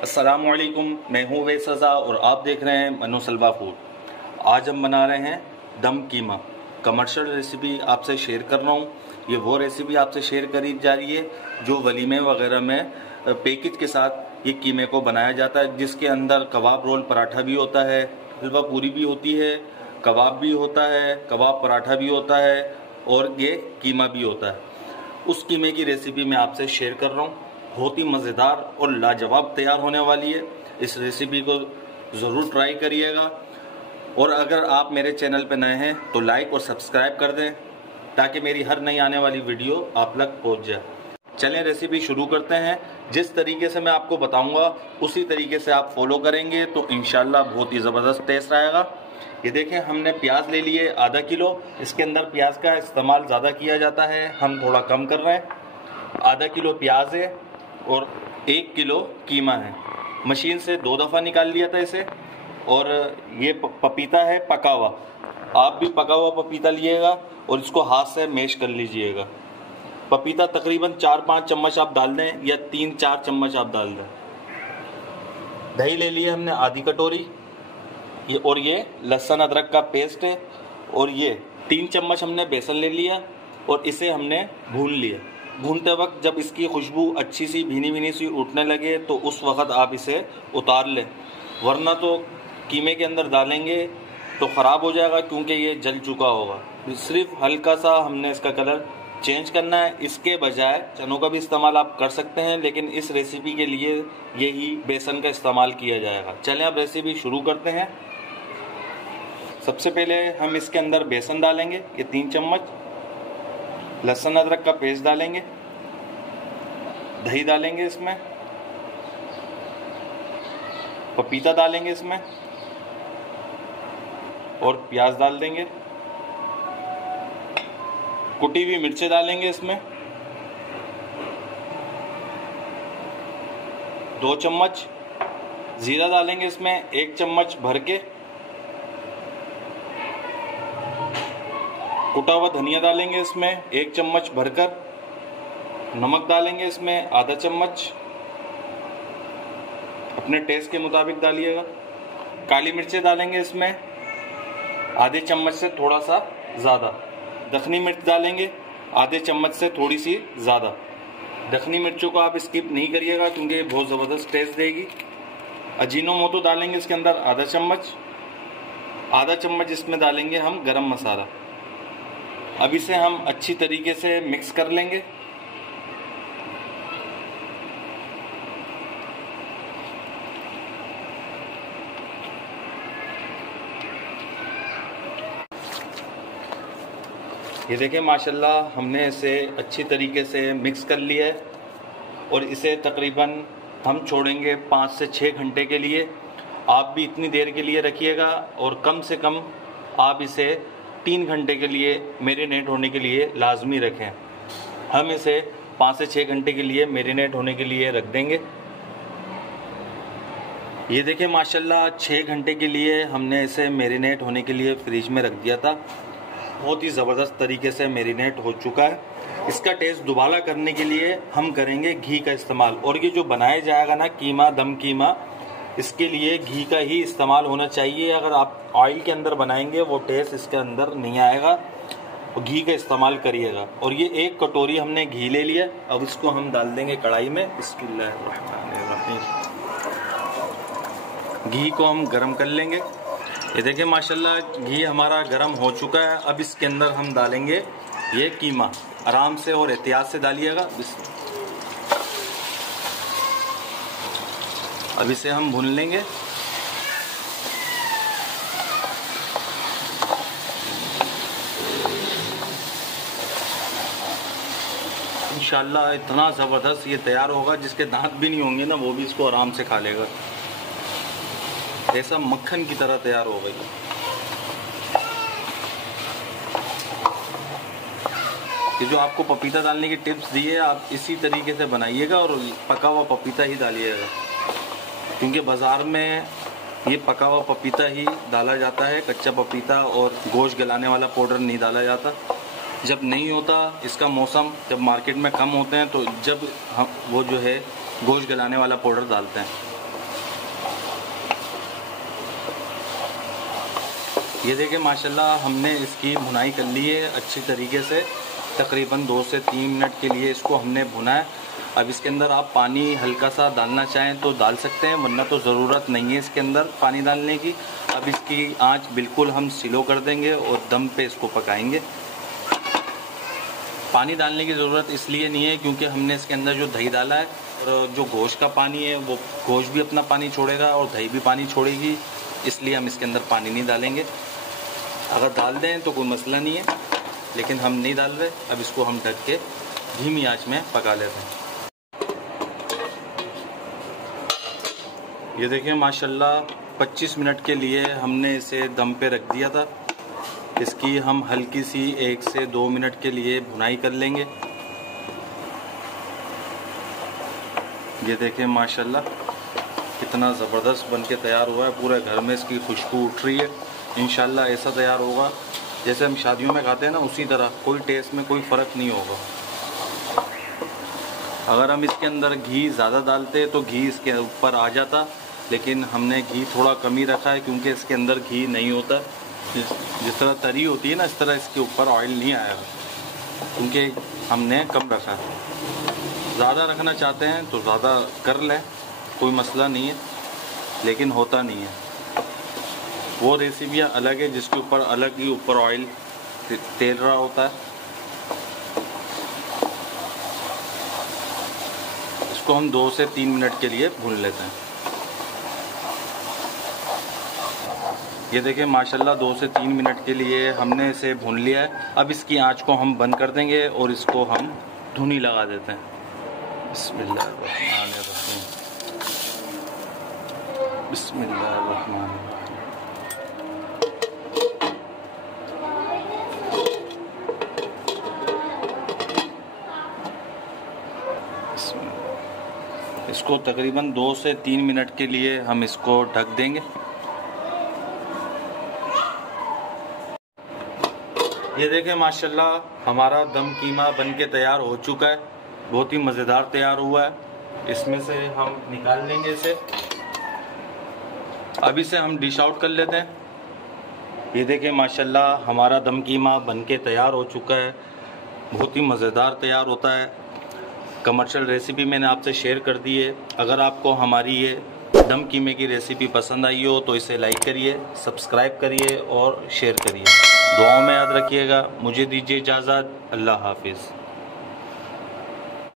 अस्सलामुअलैकुम, मैं हूँ वैस रज़ा और आप देख रहे हैं मनो सलवा फूड। आज हम बना रहे हैं दम कीमा। कमर्शियल रेसिपी आपसे शेयर कर रहा हूँ। ये वो रेसिपी आपसे शेयर करी जा रही है जो वलीमे वगैरह में पैकेज के साथ ये कीमे को बनाया जाता है, जिसके अंदर कबाब रोल पराठा भी होता है, हलवा पूरी भी होती है, कबाब भी होता है, कबाब पराठा भी होता है और ये कीमा भी होता है। उस कीमे की रेसिपी मैं आपसे शेयर कर रहा हूँ। बहुत ही मज़ेदार और लाजवाब तैयार होने वाली है। इस रेसिपी को ज़रूर ट्राई करिएगा और अगर आप मेरे चैनल पर नए हैं तो लाइक और सब्सक्राइब कर दें ताकि मेरी हर नई आने वाली वीडियो आप तक पहुंच जाए। चलें रेसिपी शुरू करते हैं। जिस तरीके से मैं आपको बताऊंगा उसी तरीके से आप फॉलो करेंगे तो इंशाल्लाह बहुत ही ज़बरदस्त टेस्ट आएगा। ये देखें, हमने प्याज ले लिए आधा किलो। इसके अंदर प्याज का इस्तेमाल ज़्यादा किया जाता है, हम थोड़ा कम कर रहे हैं। आधा किलो प्याज है और 1 किलो कीमा है। मशीन से 2 दफ़ा निकाल लिया था इसे। और ये पपीता है पका हुआ, आप भी पका हुआ पपीता लिएगा और इसको हाथ से मैश कर लीजिएगा। पपीता तकरीबन 4-5 चम्मच आप डाल दें या 3-4 चम्मच आप डाल दें। दही ले लिए हमने आधी कटोरी और ये लहसुन अदरक का पेस्ट है। और ये 3 चम्मच हमने बेसन ले लिया और इसे हमने भून लिया। भूनते वक्त जब इसकी खुशबू अच्छी सी भीनी भीनी सी उठने लगे तो उस वक़्त आप इसे उतार लें, वरना तो कीमे के अंदर डालेंगे तो ख़राब हो जाएगा क्योंकि ये जल चुका होगा। सिर्फ हल्का सा हमने इसका कलर चेंज करना है। इसके बजाय चनों का भी इस्तेमाल आप कर सकते हैं, लेकिन इस रेसिपी के लिए यही बेसन का इस्तेमाल किया जाएगा। चलें अब रेसिपी शुरू करते हैं। सबसे पहले हम इसके अंदर बेसन डालेंगे, ये 3 चम्मच। लहसुन अदरक का पेस्ट डालेंगे, दही डालेंगे इसमें, पपीता डालेंगे इसमें और प्याज डाल देंगे। कुटी हुई मिर्चें डालेंगे इसमें, 2 चम्मच। जीरा डालेंगे इसमें 1 चम्मच भर के। कुटा हुआ धनिया डालेंगे इसमें 1 चम्मच भरकर। नमक डालेंगे इसमें आधा चम्मच, अपने टेस्ट के मुताबिक डालिएगा। काली मिर्चें डालेंगे इसमें आधे चम्मच से थोड़ा सा ज़्यादा। दखनी मिर्च डालेंगे आधे चम्मच से थोड़ी सी ज़्यादा। दखनी मिर्चों को आप स्किप नहीं करिएगा क्योंकि ये बहुत ज़बरदस्त टेस्ट देगी। अजीनोमोटो डालेंगे इसके अंदर आधा चम्मच। आधा चम्मच इसमें डालेंगे हम गरम मसाला। अब इसे हम अच्छी तरीके से मिक्स कर लेंगे। ये देखें, माशाल्लाह हमने इसे अच्छी तरीके से मिक्स कर लिया है और इसे तकरीबन हम छोड़ेंगे 5 से 6 घंटे के लिए। आप भी इतनी देर के लिए रखिएगा और कम से कम आप इसे 3 घंटे के लिए मैरिनेट होने के लिए लाजमी रखें। हम इसे 5 से 6 घंटे के लिए मैरिनेट होने के लिए रख देंगे। ये देखें, माशाल्लाह 6 घंटे के लिए हमने इसे मैरिनेट होने के लिए फ्रिज में रख दिया था। बहुत ही ज़बरदस्त तरीके से मैरिनेट हो चुका है। इसका टेस्ट दुबारा करने के लिए हम करेंगे घी का इस्तेमाल। और ये जो बनाया जाएगा ना कीमा, दम कीमा, इसके लिए घी का ही इस्तेमाल होना चाहिए। अगर आप ऑयल के अंदर बनाएंगे वो टेस्ट इसके अंदर नहीं आएगा, तो घी का इस्तेमाल करिएगा। और ये 1 कटोरी हमने घी ले लिया। अब इसको हम डाल देंगे कढ़ाई में। बिस्मिल्लाहिर्रहमानिर्रहीम। घी को हम गरम कर लेंगे। ये देखिए माशाल्लाह घी हमारा गरम हो चुका है। अब इसके अंदर हम डालेंगे ये कीमा। आराम से और एहतियात से डालिएगा। अब इसे हम भून लेंगे। इंशाल्लाह इतना ज़बरदस्त ये तैयार होगा जिसके दांत भी नहीं होंगे ना वो भी इसको आराम से खा लेगा। ऐसा मक्खन की तरह तैयार हो गई। ये जो आपको पपीता डालने की टिप्स दी है आप इसी तरीके से बनाइएगा और पका हुआ पपीता ही डालिएगा, क्योंकि बाज़ार में ये पका हुआ पपीता ही डाला जाता है, कच्चा पपीता और गोश्त गलाने वाला पाउडर नहीं डाला जाता। जब नहीं होता इसका मौसम, जब मार्केट में कम होते हैं तो जब हम वो जो है गोश्त गलाने वाला पाउडर डालते हैं। ये देखिए माशाल्लाह हमने इसकी भुनाई कर ली है अच्छी तरीके से। तकरीबन 2 से 3 मिनट के लिए इसको हमने भुना है। अब इसके अंदर आप पानी हल्का सा डालना चाहें तो डाल सकते हैं, वरना तो ज़रूरत नहीं है इसके अंदर पानी डालने की। अब इसकी आंच बिल्कुल हम स्लो कर देंगे और दम पे इसको पकाएंगे। पानी डालने की ज़रूरत इसलिए नहीं है क्योंकि हमने इसके अंदर जो दही डाला है और जो गोश्त का पानी है वो गोश्त भी अपना पानी छोड़ेगा और दही भी पानी छोड़ेगी, इसलिए हम इसके अंदर पानी नहीं डालेंगे। अगर डाल दें तो कोई मसला नहीं है, लेकिन हम नहीं डाल रहे। अब इसको हम ढक के धीमी आंच में पका लेते हैं। ये देखिए माशाल्लाह 25 मिनट के लिए हमने इसे दम पे रख दिया था। इसकी हम हल्की सी 1 से 2 मिनट के लिए भुनाई कर लेंगे। ये देखिए माशाल्लाह कितना ज़बरदस्त बन के तैयार हुआ है। पूरे घर में इसकी खुशबू उठ रही है। इंशाल्लाह ऐसा तैयार होगा जैसे हम शादियों में खाते हैं ना, उसी तरह। कोई टेस्ट में कोई फ़र्क नहीं होगा। अगर हम इसके अंदर घी ज़्यादा डालते तो घी इसके ऊपर आ जाता, लेकिन हमने घी थोड़ा कम ही रखा है क्योंकि इसके अंदर घी नहीं होता। जिस तरह तरी होती है ना, इस तरह इसके ऊपर ऑयल नहीं आएगा क्योंकि हमने कम रखा है। ज़्यादा रखना चाहते हैं तो ज़्यादा कर लें, कोई मसला नहीं है, लेकिन होता नहीं है। वो रेसिपियाँ अलग है जिसके ऊपर अलग ही ऊपर ऑयल तेल रहा होता है। इसको हम 2 से 3 मिनट के लिए भून लेते हैं। ये देखिए माशाल्लाह 2 से 3 मिनट के लिए हमने इसे भून लिया है। अब इसकी आंच को हम बंद कर देंगे और इसको हम धुनी लगा देते हैं। बिस्मिल्लाहिर्रहमानिर्रहीम, बिस्मिल्लाहिर्रहमानिर्रहीम। इसको तकरीबन 2 से 3 मिनट के लिए हम इसको ढक देंगे। ये देखें माशाल्लाह हमारा दम कीमा बन के तैयार हो चुका है। बहुत ही मज़ेदार तैयार हुआ है। इसमें से हम निकाल लेंगे इसे। अब इसे हम डिश आउट कर लेते हैं। ये देखें माशाल्लाह हमारा दम कीमा बन के तैयार हो चुका है। बहुत ही मज़ेदार तैयार होता है। कमर्शियल रेसिपी मैंने आपसे शेयर कर दी है। अगर आपको हमारी ये दम कीमे की रेसिपी पसंद आई हो तो इसे लाइक करिए, सब्सक्राइब करिए और शेयर करिए। दुआओं में याद रखिएगा। मुझे दीजिए इजाज़त। अल्लाह हाफिज़।